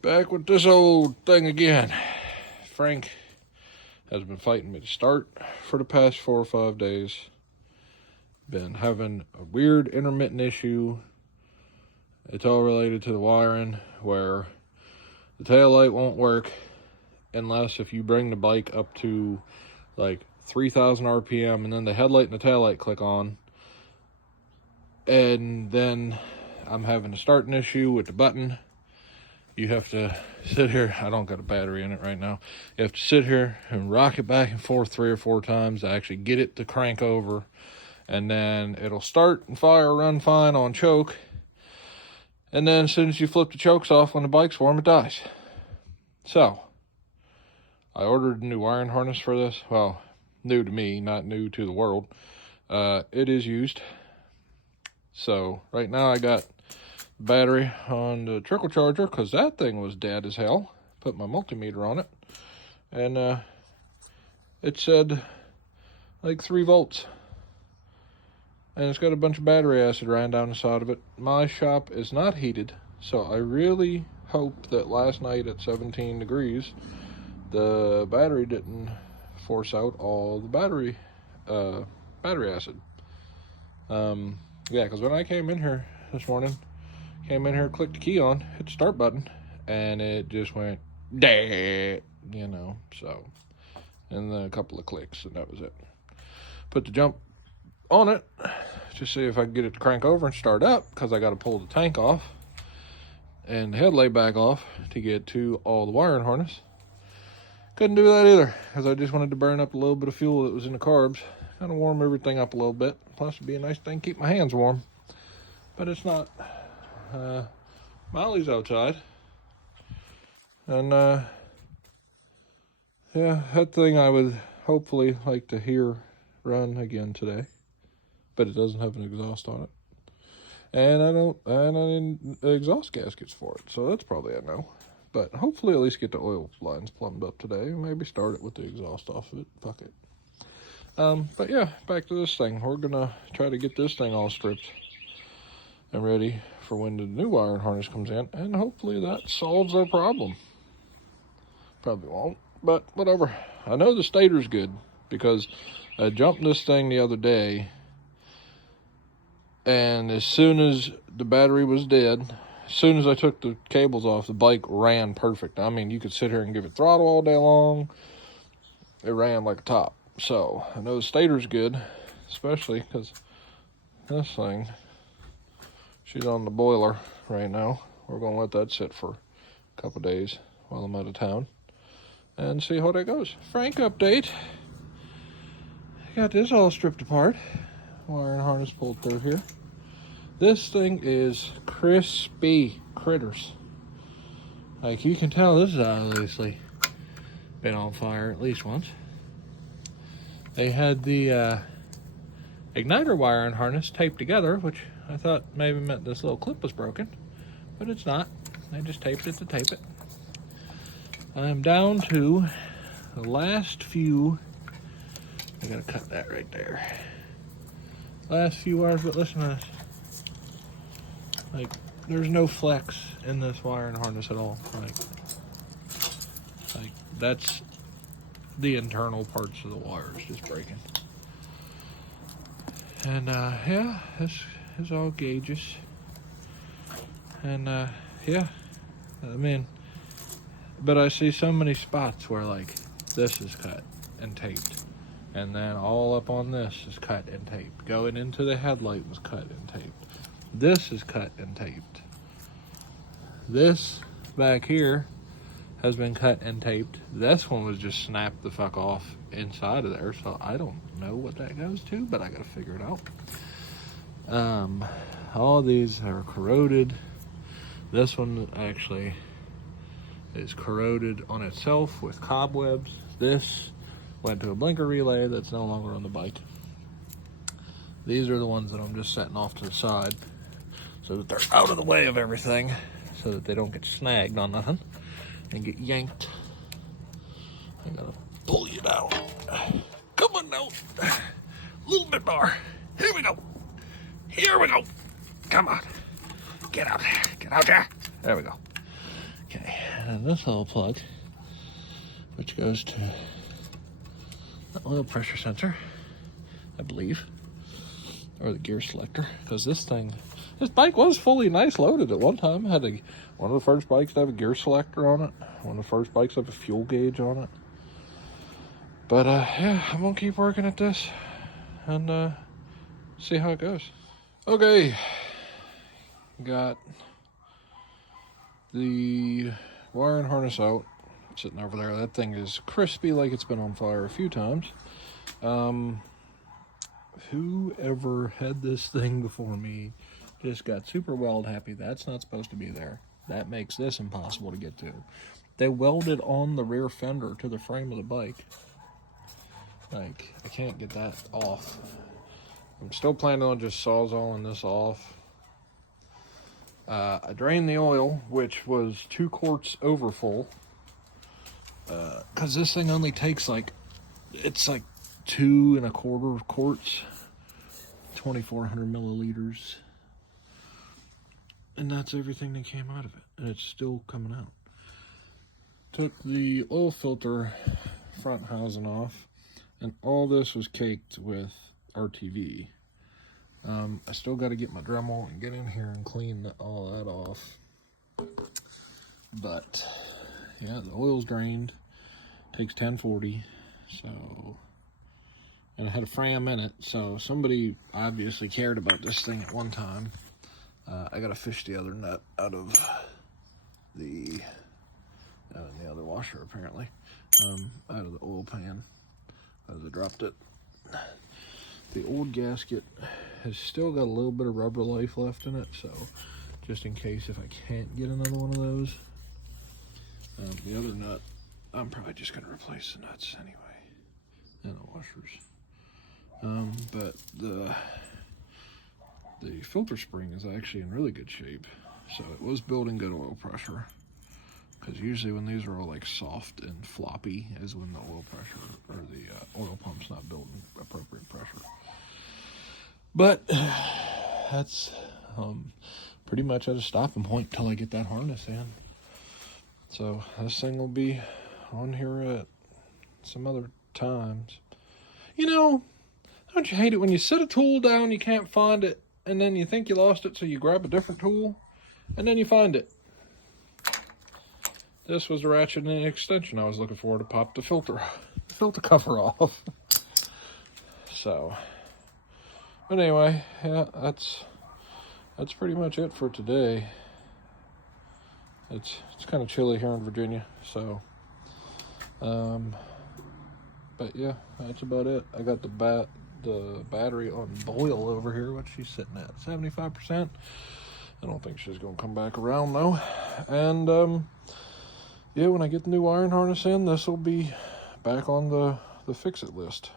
Back with this old thing again. Frank has been fighting me to start for the past 4 or 5 days. Been having a weird intermittent issue. It's all related to the wiring, where the tail light won't work unless if you bring the bike up to like 3,000 RPM and then the headlight and the tail light click on. And then I'm having a starting issue with the button. You have to sit here. I don't got a battery in it right now. You have to sit here and rock it back and forth 3 or 4 times to actually get it to crank over. And then it'll start and fire, run fine on choke. And then as soon as you flip the chokes off when the bike's warm, it dies. So, I ordered a new wiring harness for this. Well, new to me, not new to the world. It is used. So, right now I got battery on the trickle charger because that thing was dead as hell. Put my multimeter on it. And it said like 3 volts. And it's got a bunch of battery acid ran down the side of it. My shop is not heated, so I really hope that last night at 17 degrees, the battery didn't force out all the battery acid. Yeah, because when I came in here this morning, clicked the key on, hit the start button, and it just went, "Dah," so. And then a couple of clicks, and that was it. Put the jump on it to see if I can get it to crank over and start up, because I got to pull the tank off and the headlight back off to get to all the wiring harness. Couldn't do that either, because I just wanted to burn up a little bit of fuel that was in the carbs, kind of warm everything up a little bit. Plus, it'd be a nice thing to keep my hands warm, but it's not. Molly's outside, and yeah, that thing I would hopefully like to hear run again today, but it doesn't have an exhaust on it, and I need exhaust gaskets for it, so that's probably a no. But hopefully at least get the oil lines plumbed up today, and maybe start it with the exhaust off of it. Fuck it. But yeah, back to this thing. We're gonna try to get this thing all stripped and ready for when the new wiring harness comes in, and hopefully that solves our problem. Probably won't, but whatever. I know the stator's good, because I jumped this thing the other day, and as soon as the battery was dead, as soon as I took the cables off, the bike ran perfect. I mean, you could sit here and give it throttle all day long. It ran like a top. So, I know the stator's good, especially because this thing, she's on the boiler right now. We're going to let that sit for a couple days while I'm out of town and see how that goes. Frank update. Got this all stripped apart. Wiring harness pulled through here. This thing is crispy critters. Like, you can tell this has obviously been on fire at least once. They had the igniter wiring harness taped together, which I thought maybe meant this little clip was broken, but it's not. They just taped it to tape it. I'm down to the last few. I gotta cut that right there. Last few wires, but listen to this. Like, there's no flex in this wiring harness at all. Like that's the internal parts of the wires just breaking. And yeah, this is all gauges. And yeah, I mean, but I see so many spots where like this is cut and taped, and then all up on this is cut and taped. Going into the headlight was cut and taped. This is cut and taped. This back here has been cut and taped. This one was just snapped the fuck off inside of there, so I don't know what that goes to, but I gotta figure it out. All these are corroded. This one actually is corroded on itself with cobwebs. This went to a blinker relay that's no longer on the bike. These are the ones that I'm just setting off to the side so that they're out of the way of everything, so that they don't get snagged on nothing and get yanked. I gotta pull you down. Come on now. A little bit more. Here we go. Here we go. Come on. Get out. Get out there. There we go. Okay. And this little plug, which goes to the oil pressure sensor, I believe, or the gear selector, because this bike was fully nice loaded at one time. Had one of the first bikes to have a gear selector on it, one of the first bikes to have a fuel gauge on it. But yeah, I'm gonna keep working at this and see how it goes. Okay, got the wire and harness out, sitting over there. That thing is crispy like it's been on fire a few times. Whoever had this thing before me just got super weld happy. That's not supposed to be there. That makes this impossible to get to. They welded on the rear fender to the frame of the bike. Like, I can't get that off. I'm still planning on just sawzalling this off. I drained the oil, which was 2 quarts over full. Because this thing only takes it's like 2 1/4 quarts, 2,400 milliliters. And that's everything that came out of it. And it's still coming out. Took the oil filter front housing off. And all this was caked with RTV. I still got to get my Dremel and get in here and clean all that off. But yeah, the oil's drained. Takes 1040. So, and it had a Fram in it. So somebody obviously cared about this thing at one time. I got to fish the other nut out of the other washer apparently, out of the oil pan. As I dropped it. The old gasket has still got a little bit of rubber life left in it, so just in case if I can't get another one of those. The other nut, I'm probably just going to replace the nuts anyway, and the washers. But the filter spring is actually in really good shape, so it was building good oil pressure. Because usually when these are all like soft and floppy is when the oil pressure or the oil pump's not building appropriate pressure. But that's pretty much at a stopping point till I get that harness in. So this thing will be on here at some other times. You know, don't you hate it when you set a tool down, you can't find it, and then you think you lost it, so you grab a different tool, and then you find it. This was the ratchet and extension I was looking for to pop the filter cover off. So, but anyway, yeah, that's pretty much it for today. It's kind of chilly here in Virginia, so, but yeah, that's about it. I got the battery on boil over here, which she's sitting at 75%. I don't think she's gonna come back around though, and yeah, when I get the new wiring harness in, this will be back on the fix-it list.